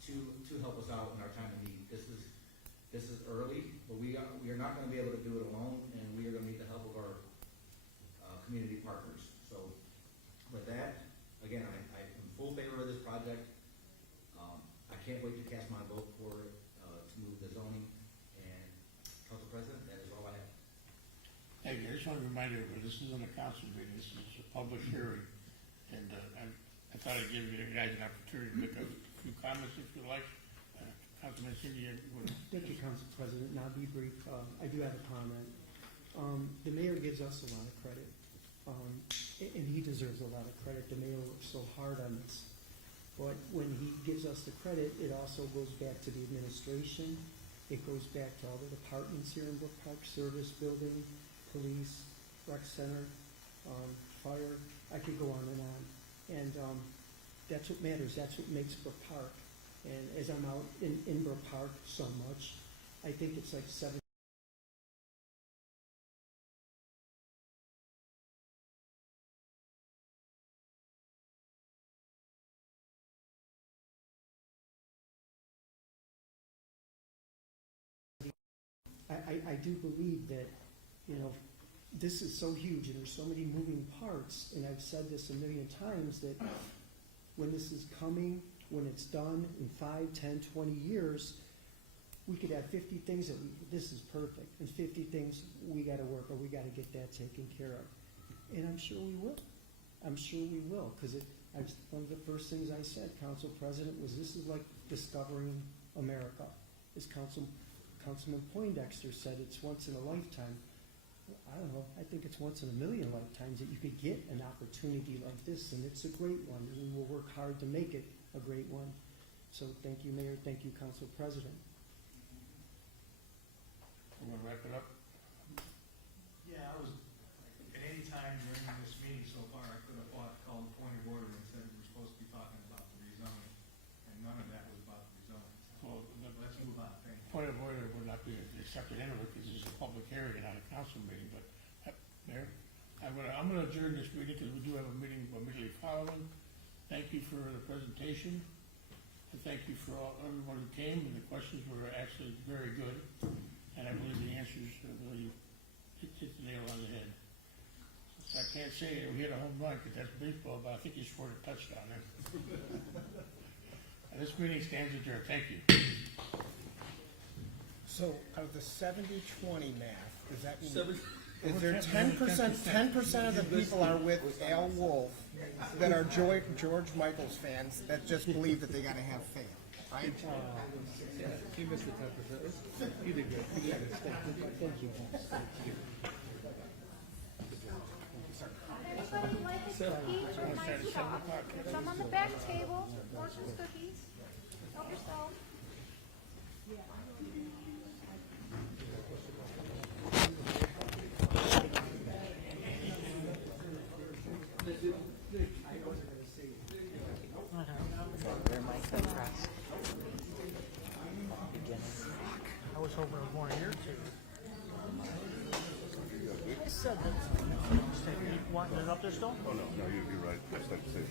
to help us out in our time of need. This is early, but we are not going to be able to do it alone, and we are going to need the help of our community partners. So with that, again, I'm in full favor of this project. I can't wait to cast my vote for it to move the zoning. And Council President, that is all I have. Hey, I just want to remind everybody, this isn't a council meeting, this is a public hearing. And I thought I'd give you guys an opportunity to make a few comments if you like. Councilman Cindy, Thank you, Council President, and I'll be brief. I do have a comment. The mayor gives us a lot of credit, and he deserves a lot of credit. The mayor worked so hard on this. But when he gives us the credit, it also goes back to the administration. It goes back to all the departments here in Brook Park: service building, police, rec center, fire. I could go on and on. And that's what matters. That's what makes Brook Park. And as I'm out in Brook Park so much, I think it's like 7 I do believe that, you know, this is so huge and there's so many moving parts, and I've said this a million times, that when this is coming, when it's done in 5, 10, 20 years, we could have 50 things that this is perfect, and 50 things we gotta work, or we gotta get that taken care of. And I'm sure we will. I'm sure we will, because one of the first things I said, Council President, was this is like discovering America. As Councilman Poindexter said, it's once in a lifetime. I don't know, I think it's once in a million lifetimes that you could get an opportunity like this, and it's a great one, and we will work hard to make it a great one. So thank you, Mayor, thank you, Council President. We're gonna wrap it up. Yeah, I was, at any time during this meeting so far, I could have called a point of order and said we're supposed to be talking about the rezoning, and none of that was about the rezoning. Well, Let's move on, thank you. point of order would not be accepted anyway, because this is a public hearing and not a council meeting, but, Mayor, I'm gonna adjourn this meeting, because we do have a meeting immediately following. Thank you for the presentation, and thank you for everyone who came, and the questions were actually very good, and I believe the answers really hit the nail on the head. So I can't say we hit a home run, because that's baseball, but I think you scored a touchdown there. And this meeting stands adjourned. Thank you. So out of the 70-20 math, does that mean, is there 10% of the people are with Al Wolf that are George Michael's fans that just believe that they gotta have faith, right? Yeah, you missed the 10%. You did good. Yeah, thank you. Anybody like a cookie from my shop? There's some on the back table. Fortune's cookies. Help yourself. Where my contrast. I was hoping it was more here too. I said that. You wanting it up there still? Oh, no, you're right. That's like the same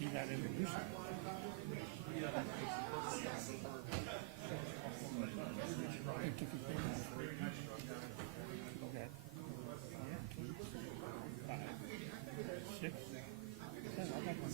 You got Intermission. You took his name off. Okay. 5, 6, 7. I got one.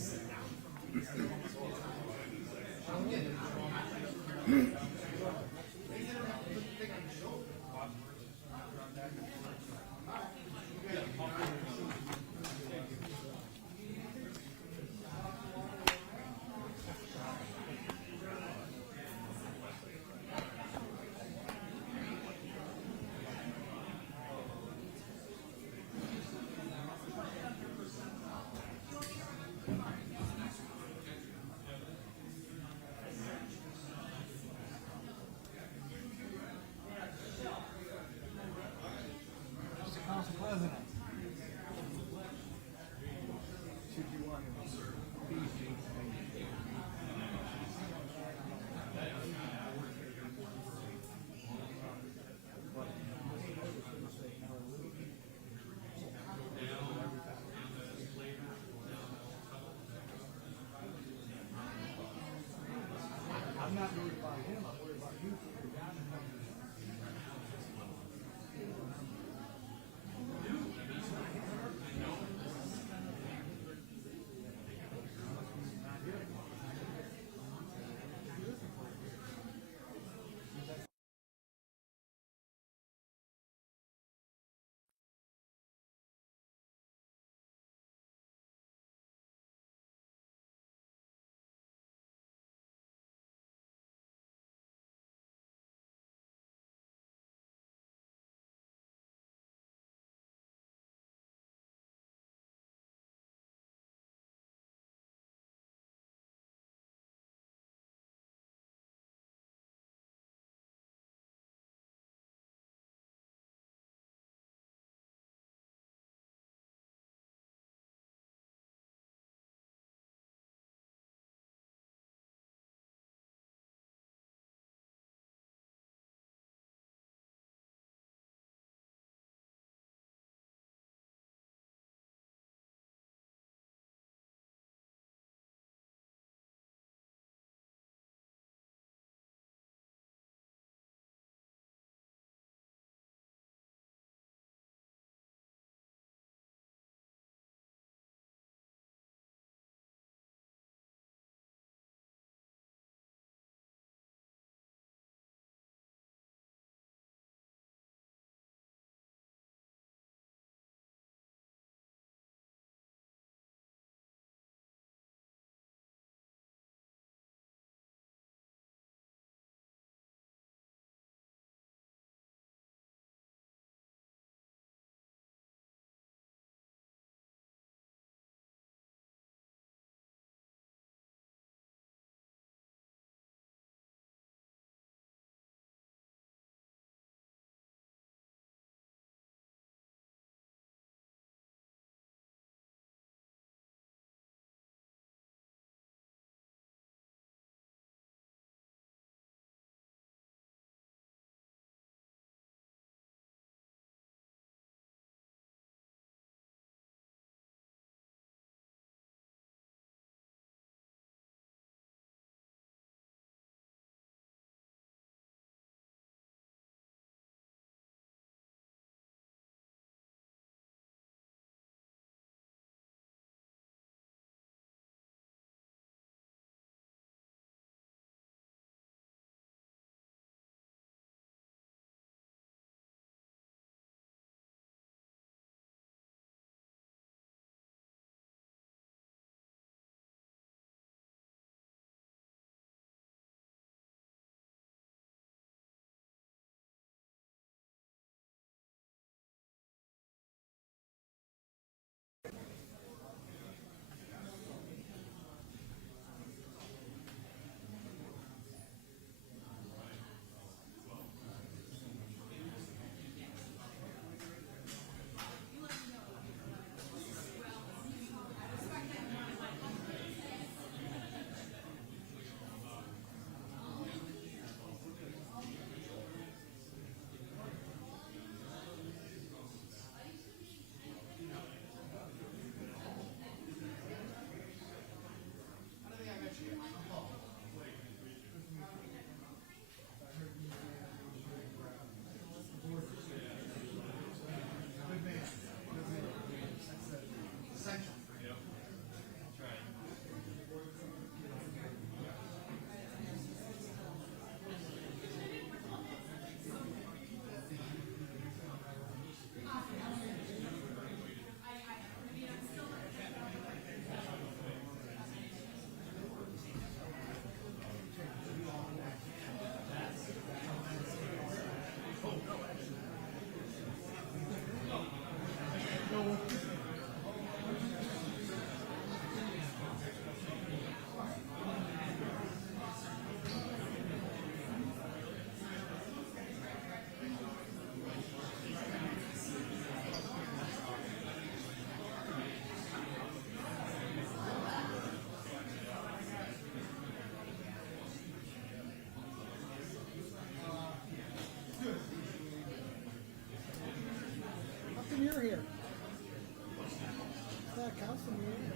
council meeting.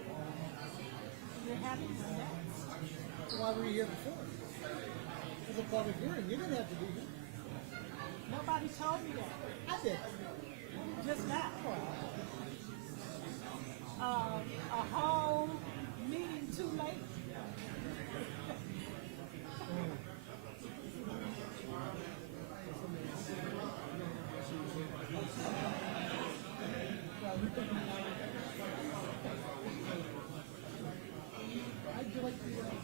You haven't done that. Why were you here before? It was a public hearing. You didn't have to be here. Nobody told me that. I did. Just now. A whole meeting too late. I'd like to comment.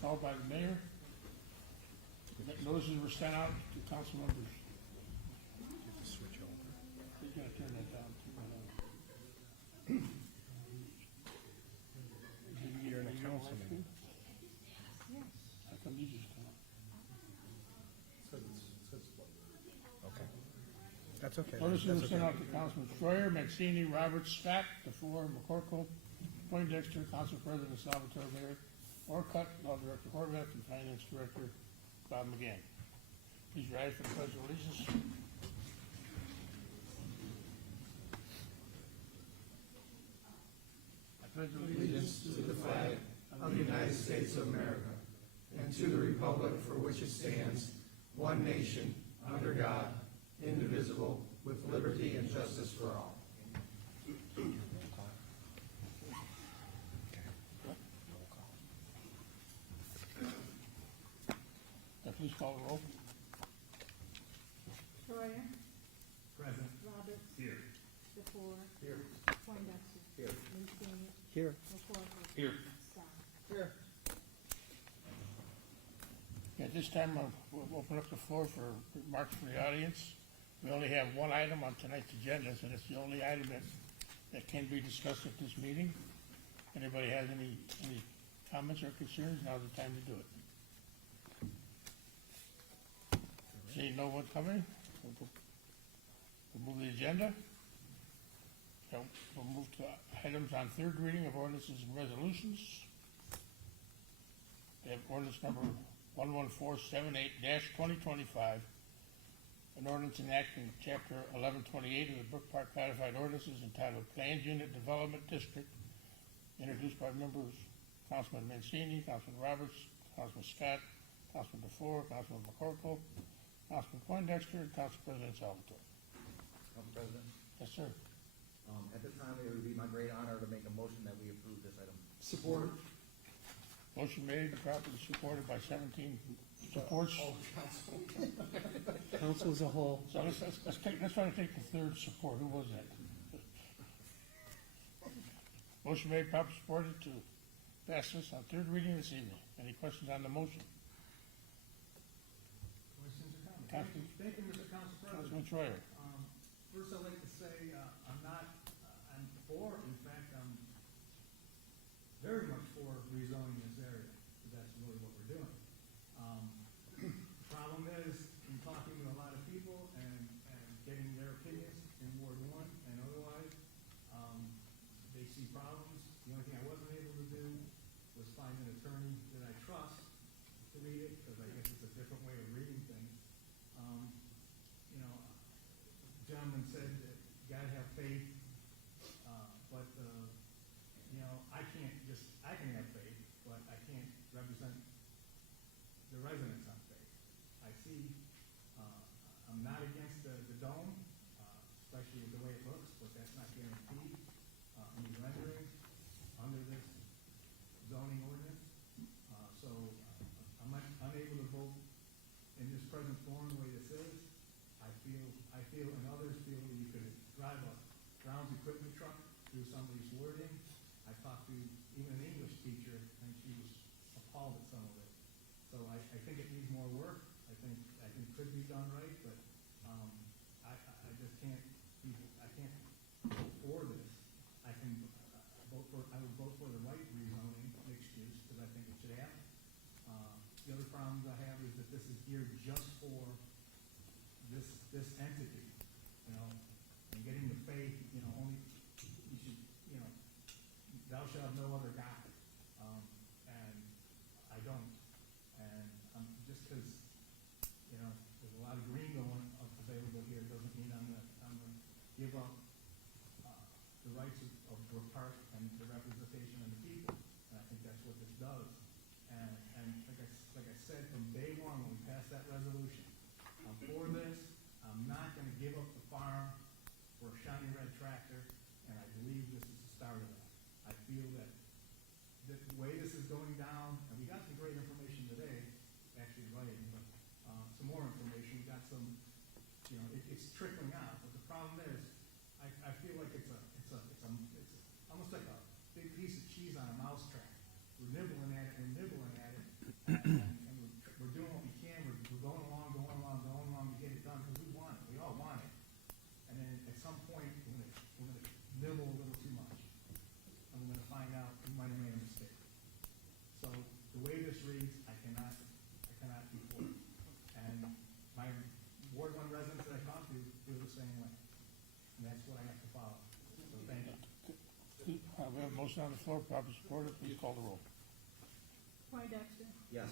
Called by the mayor. Notices were sent out to council members. Switch over. You gotta turn that down. You're in a council meeting. How come you just come? Okay. That's okay. Notices That's were sent okay. out to Councilman Schreier, Maxini, Roberts, Scott, DeFore, McCorkle, Poindexter, Council President Salvatore Mayor, Orcutt, Law Director Horvath, and Finance Director Bob McGann. Please rise for the pledge of allegiance. I pledge Allegiance to the flag of the United States of America and to the republic for which it stands, one nation, under God, indivisible, with liberty and justice for all. Please call the roll. Schreier. Present. Roberts. Here. DeFore. Here. Poindexter. Here. Maxini. Here. McCorkle. Here. Scott. Here. At this time, we'll open up the floor for remarks from the audience. We only have one item on tonight's agenda, and it's the only item that can be discussed at this meeting. Anybody has any comments or concerns, now's the time to do it. Seeing no one coming, we'll move the agenda. So we'll move to items on third reading of ordinances and resolutions. We have ordinance number 11478-2025, an ordinance enacting chapter 1128 of the Brook Park Codified Ordinances entitled Planned Unit Development District, introduced by members Councilman Mancini, Councilman Roberts, Councilman Scott, Councilman DeFore, Councilman McCorkle, Councilman Poindexter, and Council President Salvatore. Council President, Yes, sir. at this time, it would be my great honor to make a motion that we approve this item. Support. Motion made and properly supported by 17 supports. Council as a whole. So let's try to take the third support. Who was that? Motion made, properly supported to pass this on third reading this evening. Any questions on the motion? Questions or comments? Councilman- Thank you, Mr. Council President. Councilman Schreier. First, I'd like to say, I'm for, in fact, I'm very much for rezoning this area, because that's really what we're doing. Problem is, in talking with a lot of people and getting their opinions in Ward 1 and otherwise, they see problems. The only thing I wasn't able to do was find an attorney that I trust to read it, because I guess it's a different way of reading things. Gentleman said that you gotta have faith, but I can have faith, but I can't represent the residents on faith. I see, I'm not against the dome, especially with the way it looks, but that's not guaranteed, any renderings under this zoning ordinance. So I'm unable to vote in this present form the way this is. I feel and others feel that you could drive a grounds equipment truck through somebody's wording. I talked to even an English teacher, and she was appalled at some of it. So I think it needs more work. I think it could be done right, but I just can't vote for this. I would vote for the right rezoning, mixed use, because I think it should happen. The other problems I have is that this is geared just for this entity, and getting the faith, only, you should, thou shalt have no other God. And I don't. And just because, there's a lot of green available here, doesn't mean I'm gonna give up the rights of Brook Park and the representation of the people. And I think that's what this does. And like I said, from day one, when we passed that resolution, I'm for this. I'm not gonna give up the farm for a shiny red tractor, and I believe this is the start of that. I feel that the way this is going down, and we got some great information today, actually writing, but some more information. We got some, it's trickling out. But the problem is, I feel like it's almost like a big piece of cheese on a mousetrap. We're nibbling at it, and we're doing what we can. We're going along to get it done because we want it. We all want it. And then at some point, we're gonna nibble a little too much, and we're gonna find out we might have made a mistake. So the way this reads, I cannot be for it. And my Ward 1 residents that I talk to feel the same way, and that's what I have to follow. So thank you. We have a motion on the floor, properly supported. Please call the roll. Poindexter, Yes.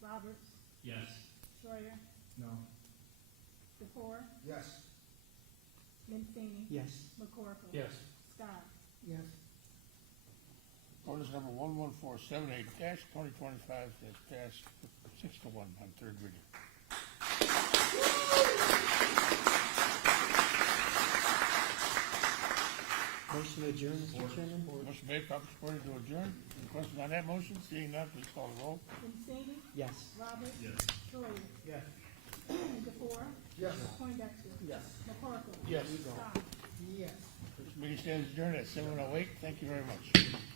Roberts, Yes. Schreier, No. DeFore, Yes. Mancini, Yes. McCorkle. Yes. Scott. Yes. Ordinance number 11478-2025 has passed 6-1 on third reading. Motion to adjourn, Mr. Chairman? Motion made, properly supported to adjourn. Any questions on that motion? Seeing none, please call the roll. Mancini, Yes. Roberts, Schreier, Yes. DeFore, Yes. Poindexter. Yes. McCorkle. Yes. Scott. Yes. This meeting stands adjourned at 7:08. Thank you very much.